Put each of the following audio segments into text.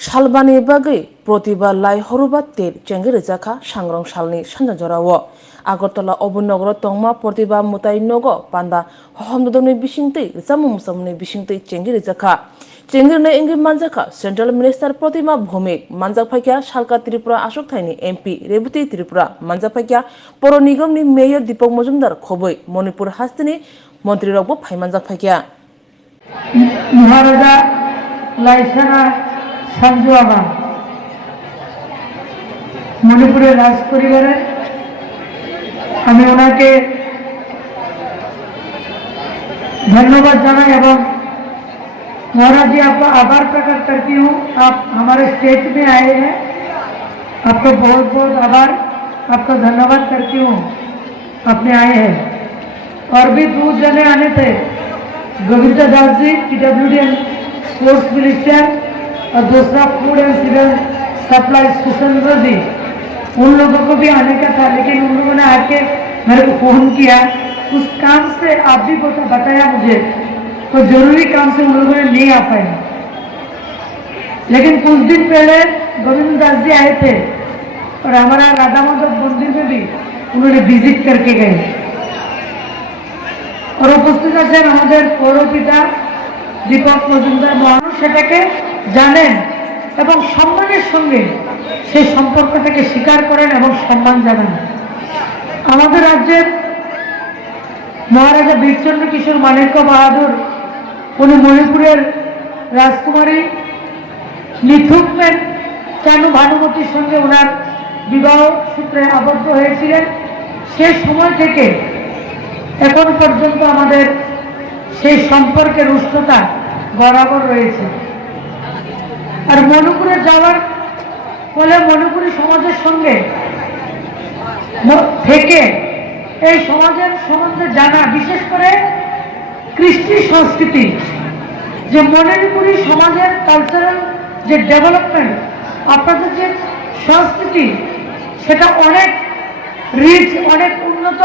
Shalbani bagai protiba lai horubat ter cengger jaka sangrong salni sanja jorawo Agartala obunogro tongma protiba mutai nogo panda hohomdodoni bisingtei jamu musamni bisingtei cengger jaka cengger ne ingi manjaka Central Minister Protima Bhumik manjak phaikya Salka Tripura Ashok Thaini MP Rebuti Tripura manjak phaikya Poro Nigam ni Mayor Deepak Majumdar khoboi Manipur hastini Montri rokbo phai manjak phaikya Maharaja Laisana Sanjuaba মণিপুরের রাজ পরিবারে আমি ওনাকে धन्यवाद জানাই এবং महाराज जी आपका आभार प्रकट करती हूँ आप हमारे स्टेट में आए हैं आपका बहुत बहुत आभार आपका धन्यवाद करती हूँ आपने आए हैं और भी 2 जने आने थे Govinda Das ji PWD and sports minister और दूसरा फूड एंड सिविल सप्लाई सुशेंद्र जी उन लोगों को भी आने का था लेकिन उन लोगों ने आके मेरे को फोन किया उस काम से आप भी बताया मुझे तो जरूरी काम से उन लोगों ने नहीं आ पाए लेकिन कुछ दिन पहले गोविंद दास जी आए थे और हमारा राधा माधव मंदिर में भी उन्होंने विजिट करके गए और उपस्थित आছেন আমাদের পৌরপিতা দীপক মজুমদার মানুষ সেটাকে জানেন এবং সম্মানের সঙ্গে সেই সম্পর্কটাকে স্বীকার করেন এবং সম্মান জানান আমাদের রাজ্যের মহারাজা বীরচন্দ্র কিশোর মানিক্য বাহাদুর উনি মণিপুরের রাজকুমারী নিথুকমেন চানু ভানুমতির সঙ্গে ওনার বিবাহ সূত্রে আবদ্ধ হয়েছিলেন সেই সময় থেকে এখন পর্যন্ত আমাদের সেই সম্পর্কের উষ্ণতা বরাবর রয়েছে আর মণিপুরে যাওয়ার ফলে মণিপুরী সমাজের সঙ্গে থেকে এই সমাজের সম্বন্ধে জানা বিশেষ করে কৃষ্টি সংস্কৃতি যে মণিপুরী সমাজের কালচারাল যে ডেভেলপমেন্ট আপনাদের যে সংস্কৃতি সেটা অনেক রিচ অনেক উন্নত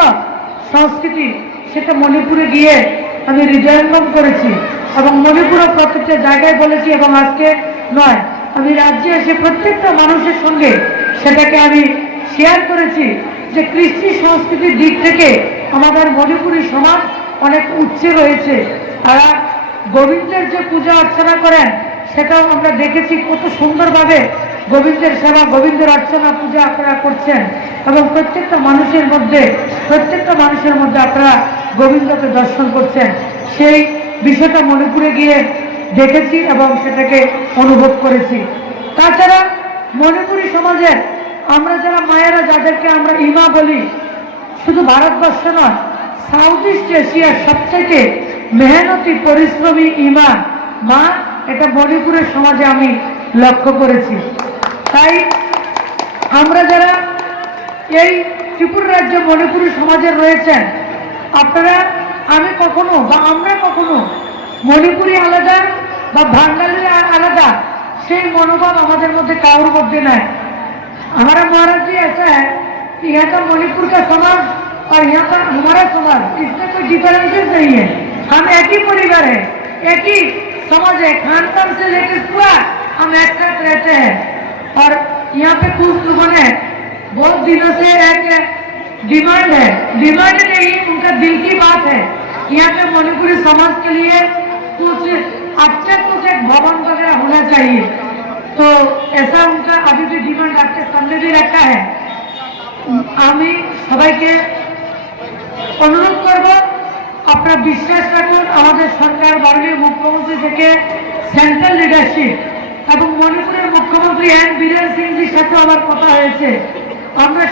সংস্কৃতি সেটা মণিপুরে গিয়ে আমি হৃদয়ঙ্গম করেছি এবং মণিপুরের প্রত্যেকটা জায়গায় বলেছি এবং আজকে নয় আমি রাজ্যে এসে প্রত্যেকটা মানুষের সঙ্গে সেটাকে আমি শেয়ার করেছি যে কৃষ্টি সংস্কৃতির দিক থেকে আমাদের মণিপুরী সমাজ অনেক উচ্চে রয়েছে তারা গোবিন্দের যে পূজা অর্চনা করেন সেটাও আমরা দেখেছি কত সুন্দরভাবে গোবিন্দের সেবা গোবিন্দের অর্চনা পূজা আপনারা করছেন এবং প্রত্যেকটা মানুষের মধ্যে আপনারা গোবিন্দকে দর্শন করছেন সেই বিষয়টা মণিপুরে গিয়ে দেখেছি এবং সেটাকে অনুভব করেছি তাছাড়া মণিপুরী সমাজের আমরা যারা মায়েরা যাদেরকে আমরা ইমা বলি শুধু ভারতবর্ষ নয় সাউথ ইস্ট এশিয়ার সবথেকে মেহনতি পরিশ্রমী ইমা মা এটা মণিপুরের সমাজে আমি লক্ষ্য করেছি তাই আমরা যারা এই ত্রিপুরা রাজ্যে মণিপুরী সমাজের রয়েছেন আপনারা আমি কখনো বা আমরা কখনো মণিপুরী আলাদা বা বাঙালি আলাদা সেই মনোভাব আমাদের মধ্যে কারোর মধ্যে নাই हमारा महाराज जी ऐसा है कि यहाँ का मणिपुर का समाज और यहाँ का हमारा समाज इसमें कोई डिफरेंसेस नहीं है हम एक ही परिवार है एक ही समाज है खान पान से लेकर पूरा हम एक साथ रहते हैं और यहाँ पे कुछ लोगों ने बहुत दिनों से एक डिमांड नहीं उनका दिल की बात है यहाँ पे मणिपुरी समाज के लिए कुछ अच्छा कुछ एक भवन वगैरह होना चाहिए तो ऐसा उनका अभी भी डिमांड आपके सामने भी रखा है আমি সবাইকে অনুরোধ করব আপনারা বিশ্বাস রাখুন আমাদের সরকার মাননীয় মুখ্যমন্ত্রী থেকে সেন্ট্রাল লিডারশিপ এবং মণিপুরের মুখ্যমন্ত্রী এন বীরেন সিংজির সাথে আমার কথা হয়েছে আমরা